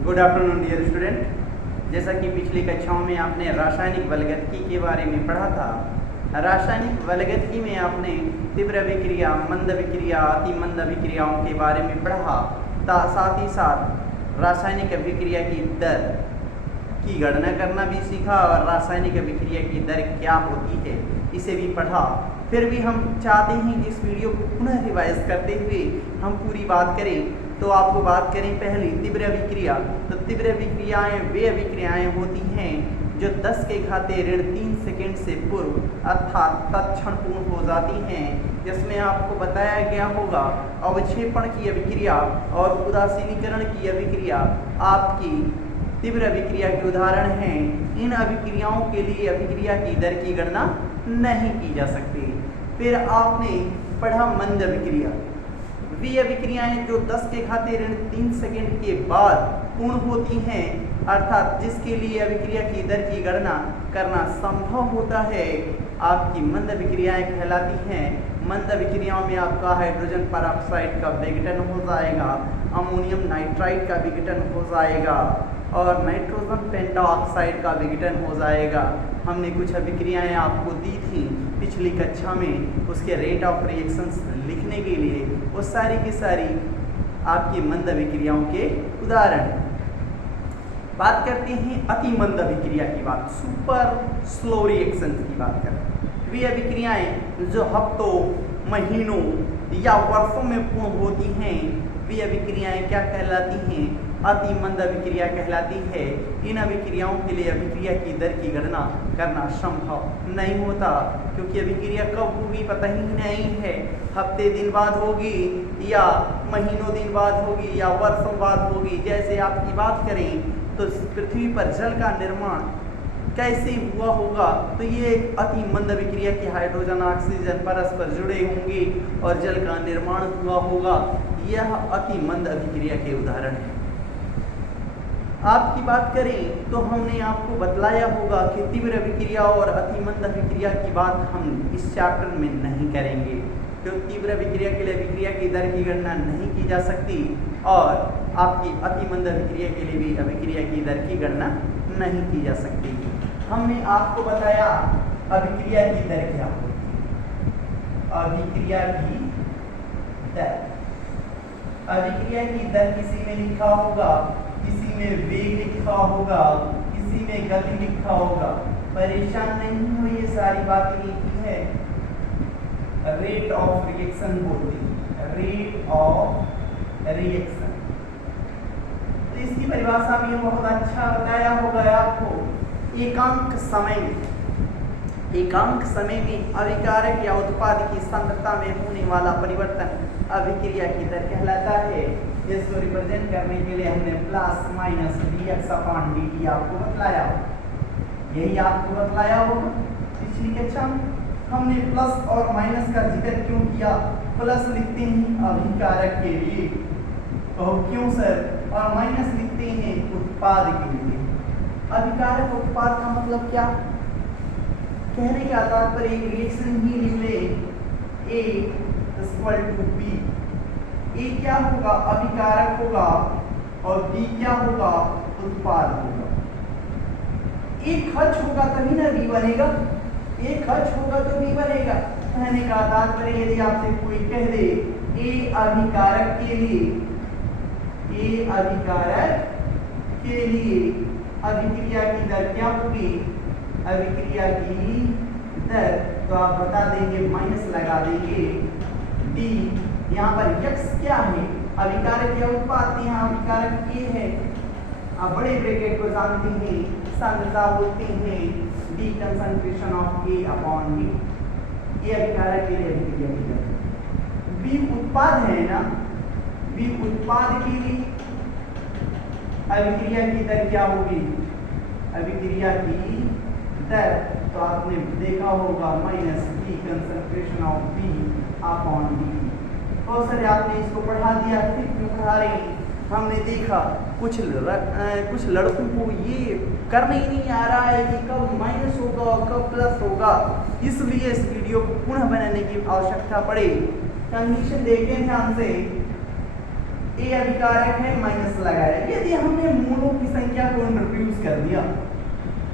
Good afternoon dear student. जैसा कि पिछली कक्षाओं में आपने रासायनिक बलगतिकी के बारे में पढ़ा था। रासायनिक बलगतिकी में आपने तीव्र अभिक्रिया, मंद अभिक्रिया, अति मंद अभिक्रियाओं के बारे में पढ़ा। साथ ही साथ रासायनिक अभिक्रिया की दर की गणना करना भी सीखा और रासायनिक अभिक्रिया की दर क्या होती है इसे भी पढ़ा। फिर भी हम चाहते हैं कि इस वीडियो को पुनः रिवाइज करते हुए हम पूरी बात करें। तो आपको बात करें पहली तीव्र अभिक्रिया। तो तीव्र अभिक्रियाएं वे अभिक्रियाएं होती हैं जो 10 के घाते ऋण 3 सेकेंड से पूर्व अर्थात तत्क्षण पूर्ण हो जाती हैं, जिसमें आपको बताया गया होगा अवक्षेपण की अभिक्रिया और उदासीनीकरण की अभिक्रिया आपकी तीव्र अभिक्रिया के उदाहरण हैं। इन अभिक्रियाओं के लिए अभिक्रिया की दर की गणना नहीं की जा सकती। फिर आपने पढ़ा मंद अभिक्रिया। वे अभिक्रियाएं जो 10 के घाते ऋण 3 सेकेंड के बाद पूर्ण होती हैं, अर्थात जिसके लिए अभिक्रिया की दर की गणना करना संभव होता है, आपकी मंद अभिक्रियाएं कहलाती हैं। मंद अभिक्रियाओं में आपका हाइड्रोजन परऑक्साइड का विघटन हो जाएगा, अमोनियम नाइट्राइड का विघटन हो जाएगा और नाइट्रोजन पेंटाऑक्साइड का विघटन हो जाएगा। हमने कुछ अभिक्रियाएं आपको दी थी पिछली कक्षा में, उसके रेट ऑफ रिएक्शंस लिखने के लिए। वो सारी की सारी आपकी मंद अभिक्रियाओं के उदाहरण हैं। बात करते हैं अति मंद अभिक्रिया की बात, सुपर स्लो रिएक्शन की बात करें। वे अभिक्रियाएं जो हफ्तों, महीनों या वर्षों में पूर्ण होती हैं, वे अभिक्रियाएं क्या कहलाती हैं? अति मंद अभिक्रिया कहलाती है। इन अभिक्रियाओं के लिए अभिक्रिया की दर की गणना करना संभव नहीं होता, क्योंकि अभिक्रिया कब होगी पता ही नहीं है। हफ्ते दिन बाद होगी या महीनों दिन बाद होगी या वर्षों बाद होगी। जैसे आपकी बात करें तो पृथ्वी पर जल का निर्माण कैसे हुआ होगा, तो ये एक अति मंद अभिक्रिया के हाइड्रोजन ऑक्सीजन परस्पर जुड़े होंगे और जल का निर्माण हुआ होगा। यह अति मंद अभिक्रिया के उदाहरण है। आपकी बात करें तो हमने आपको बतलाया होगा कि तीव्र अभिक्रिया और अति मंद अभिक्रिया की बात हम इस चैप्टर में नहीं करेंगे, क्योंकि तीव्र अभिक्रिया के लिए अभिक्रिया की दर की गणना नहीं की जा सकती और आपकी अति मंद अभिक्रिया के लिए भी अभिक्रिया की दर की गणना नहीं की जा सकती। हमने आपको बताया अभिक्रिया की दर क्या होती है। अभिक्रिया की दर, अभिक्रिया की दर किसी में लिखा होगा, किसी में वेग लिखा होगा, किसी में गति लिखा होगा। परेशान नहीं हो, ये सारी बातें लिखी है। रेट ऑफ रिएक्शन बोलते हैं, रेट ऑफ रिएक्शन। तो इसकी परिभाषा भी बहुत अच्छा बताया होगा आपको। एकांक समय में अभिकारक या उत्पाद की सांद्रता में होने वाला परिवर्तन अभिक्रिया की दर कहलाता है। इसको रिप्रेजेंट करने के लिए हमने प्लस माइनस dx/dt आपको बतलाया, यही आपको बतलाया होगा पिछली कक्षा में। हमने प्लस और माइनस का जिक्र क्यों किया? प्लस लिखते हैं अभिकारक के लिए, तो क्यों सर, और माइनस लिखते हैं उत्पाद के लिए। अभिकारक उत्पाद का मतलब क्या? कहने का तात्पर्य एक रिएक्शन ही लिख ले, A = B। A क्या होगा? अभिकारक होगा और B क्या होगा? उत्पाद होगा। A खर्च होगा तभी ना B बनेगा, A खर्च होगा तो B बनेगा। कहने का तात्पर्य यदि आपसे कोई कह दे A अभिकारक के लिए, A अभिकारक के लिए अभिक्रिया की दर क्या होगी? अभिक्रिया की दर तो आप बता देंगे, माइनस लगा देंगे D। यहाँ पर x क्या है? अभिकारक या उत्पाद, यहाँ अभिकारक A है। आप बड़े ब्रैकेट को जानते हैं, सांद्रता बोलते हैं D कंसंट्रेशन ऑफ A/B। ये अभिकारक के लिए अभिक्रिया की दर। B उत्पाद है ना, B उत्पाद के लिए अभिक्रिया की दर क्या होगी? अभिक्रिया की दर तो आपने देखा होगा minus D concentration of B/D। और सर आपने इसको पढ़ा दिया, फिर क्यों पढ़ा रहे हैं? हमने देखा कुछ लड़कों को ये करने ही नहीं आ रहा है कि कब माइनस होगा और कब प्लस होगा, इसलिए इस वीडियो को पुनः बनाने की आवश्यकता पड़े। कंडीशन देखें ध्यान से। ए अभिकारक है माइनस लगाया। यदि हमने मोलों की संख्या को इंट्रोड्यूस कर दिया,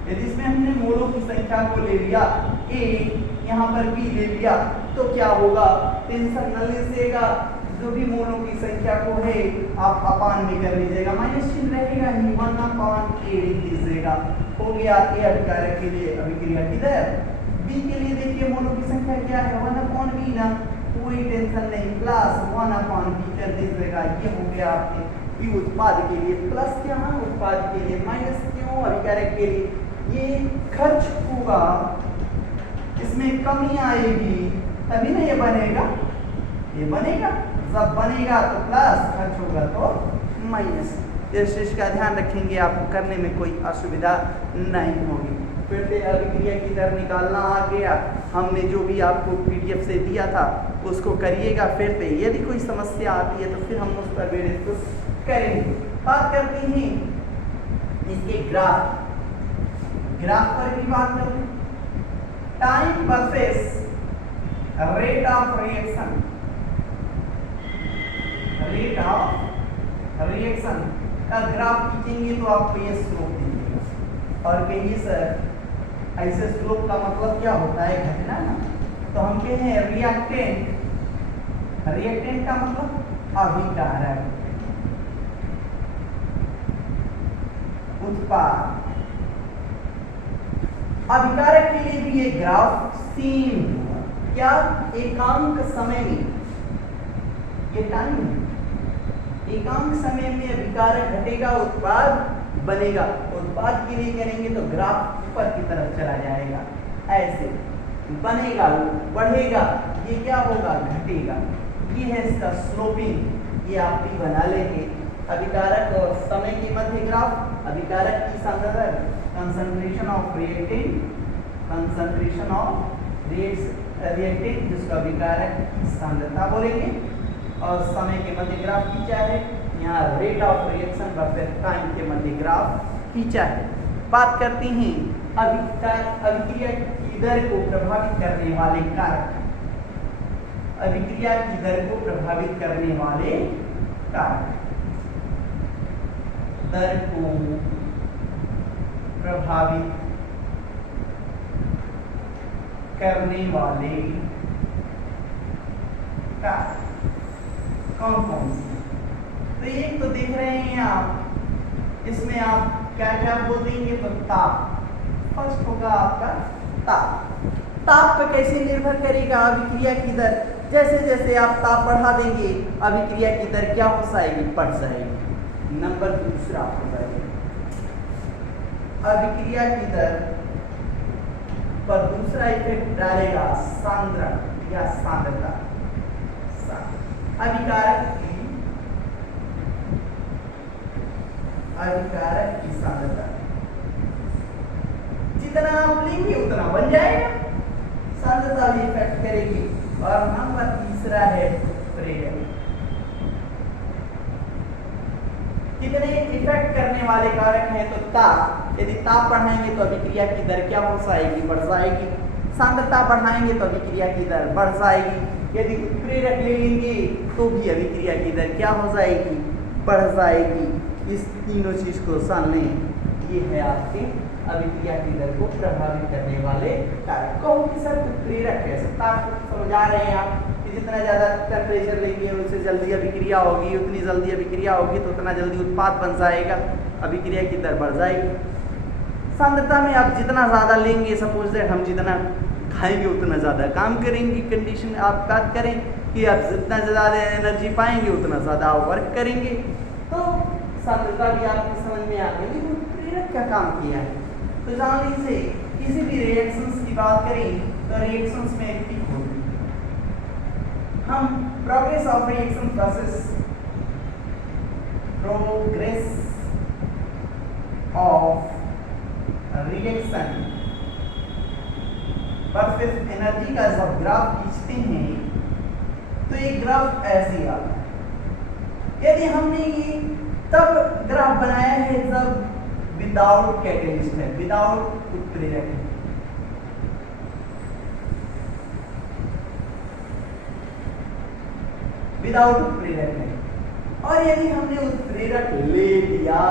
यदि इसमें हमने मोलों की संख्या को ले लिया ए, यहाँ पर बी ले लिया, तो क्या होगा, टेंशन न लीजिएगा, जो भी मोलों की संख्या को है आप अपान में कर लीजिएगा, माइनस चिन्ह रहेगा ही, 1/a लिख दीजिएगा। हो गया ए अभिकारक के लिए अभिक्रिया किधर, बी के लिए देखिए मोलों की संख्या क्या है, 1/b ना, कोई टेंशन नहीं, प्लस 1/b कर दीजिएगा। ये हो गया आपके बी उत्पाद के लिए, प्लस क्या है उत्पाद के लिए, माइनस क्यों अभिकारक के लिए, ये खर्च होगा, इसमें कमी आएगी तभी ना ये बनेगा, ये बनेगा, जब बनेगा तो प्लस, खर्च होगा तो माइनस। इस चीज का ध्यान रखेंगे, आपको करने में कोई असुविधा नहीं होगी। फिर से अभिक्रिया की दर निकालना आ गया, हमने जो भी आपको पीडीएफ से दिया था उसको करिएगा फिर से। यदि कोई समस्या आती है तो फिर हम उस पर डिस्कस करेंगे। बात करते हैं इसके ग्राफ पर भी बात करें। Time versus rate of reaction, rate of reaction का ग्राफ खींचेंगे तो आपको ये स्लोप दिखेगा और कहिए सर ऐसे स्लोप का मतलब क्या होता है, घटना ना, तो हम कहते हैं रिएक्टेंट, रिएक्टेंट का मतलब अभिकारक, उत्पाद। अभिकारक के लिए भी ये ग्राफ सेम होगा, क्या, एकांक समय में, ये टाइम है, एकांक समय में अभिकारक घटेगा, उत्पाद बनेगा। उत्पाद के लिए करेंगे तो ग्राफ ऊपर की तरफ चला जाएगा, ऐसे बनेगा, बढ़ेगा, ये क्या होगा, घटेगा। ये है इसका स्लोपिंग, ये आप भी बना लेंगे। अभिकारक और समय के मध्य ग्राफ, अभिकारक की सांद्रता, concentration of reactant, concentration of reactant जिसको अभिकारक की सांद्रता बोलेंगे, और समय के मध्य ग्राफ खींचा है, यहाँ rate of reaction versus time के मध्य ग्राफ खींचा है। बात करते हैं अभिक्रिया की दर को प्रभावित करने वाले कारक, अभिक्रिया की दर को प्रभावित करने वाले कारक, दर को प्रभावित करने वाले कारक कौन कौन से। तो एक तो देख रहे हैं आप, इसमें आप क्या क्या बोल देंगे, तो ताप, फर्स्ट होगा आपका ताप। ताप पे कैसे निर्भर करेगा अभिक्रिया की दर, जैसे जैसे आप ताप बढ़ा देंगे अभिक्रिया की दर क्या हो जाएगी, बढ़ जाएगी। नंबर दूसरा हो जाएगा अभिक्रिया की दर पर दूसरा इफेक्ट डालेगा सांद्रण या सांद्रता, अभिकारक की सांद्रता, जितना आप लेंगे उतना बन जाएगा, सांद्रता भी इफेक्ट करेगी। और नंबर तीसरा है प्रेरक, कितने इफेक्ट करने वाले कारक हैं, तो ताप, यदि ताप बढ़ाएंगे तो अभिक्रिया की दर क्या हो जाएगी, बढ़ जाएगी। सांद्रता बढ़ाएंगे तो अभिक्रिया की दर बढ़ जाएगी। यदि उत्प्रेरक ले लेंगे तो भी अभिक्रिया की दर क्या हो जाएगी, बढ़ जाएगी। इस तीनों चीज को जान लें, ये है आपके अभिक्रिया की दर को प्रभावित करने वाले कारक। कहो कि सर उत्प्रेरक है, ताप समझा रहे हैं आप कि जितना ज्यादा टेम्परेचर लेंगे उससे जल्दी अभिक्रिया होगी, उतनी जल्दी अभिक्रिया होगी तो उतना जल्दी उत्पाद बन जाएगा, अभिक्रिया की दर बढ़ जाएगी। सांद्रता में आप जितना ज्यादा लेंगे, सपोज दैट हम जितना खाएंगे उतना ज़्यादा काम करेंगे, कंडीशन आप बात करें कि आप जितना ज़्यादा एनर्जी पाएंगे उतना ज़्यादा वर्क करेंगे। तो सांद्रता भी आपकी समझ में आ गई, लेकिन प्रेरक का काम किया है। तो जान लीजिए किसी भी रिएक्शंस की बात करें तो रिएक्शंस में एक पिक होगी, हम progress of reaction process, progress of reaction versus energy का जब ग्राफ खींचते हैं तो एक ग्राफ ऐसे आता है। यदि हमने ये तब ग्राफ बनाया है जब विदाउट कैटलिस्ट है, विदाउट उत्प्रेरक है, विदाउट उत्प्रेरक है। और यदि हमने उत्प्रेरक ले लिया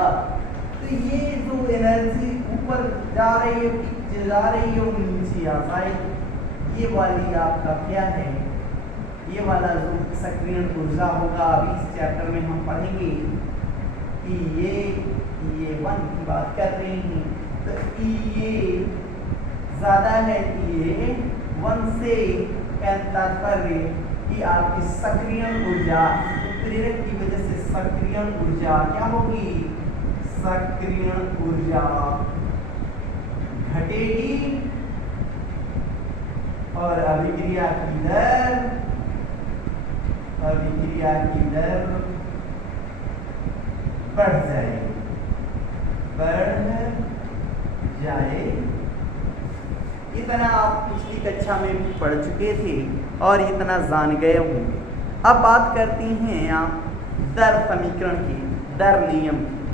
तो ये जो एनर्जी ऊपर जा रही है, पीछे जा रही है, वो नीचे आ जाएगी। ये वाली आपका क्या है, ये वाला जो सक्रियण ऊर्जा होगा, अभी इस चैप्टर में हम पढ़ेंगे कि ये 1 की बात कर रहे हैं, तो ये ज्यादा है कि ये 1 से तात्पर्य कि आपकी सक्रियण ऊर्जा उत्प्रेरक की वजह से सक्रियण ऊर्जा क्या होगी, सक्रियण ऊर्जा घटेगी और अभिक्रिया की दर बढ़ जाएगी, इतना आप पिछली कक्षा में पढ़ चुके थे और इतना जान गए होंगे। अब बात करते हैं आप दर समीकरण की, दर नियम की।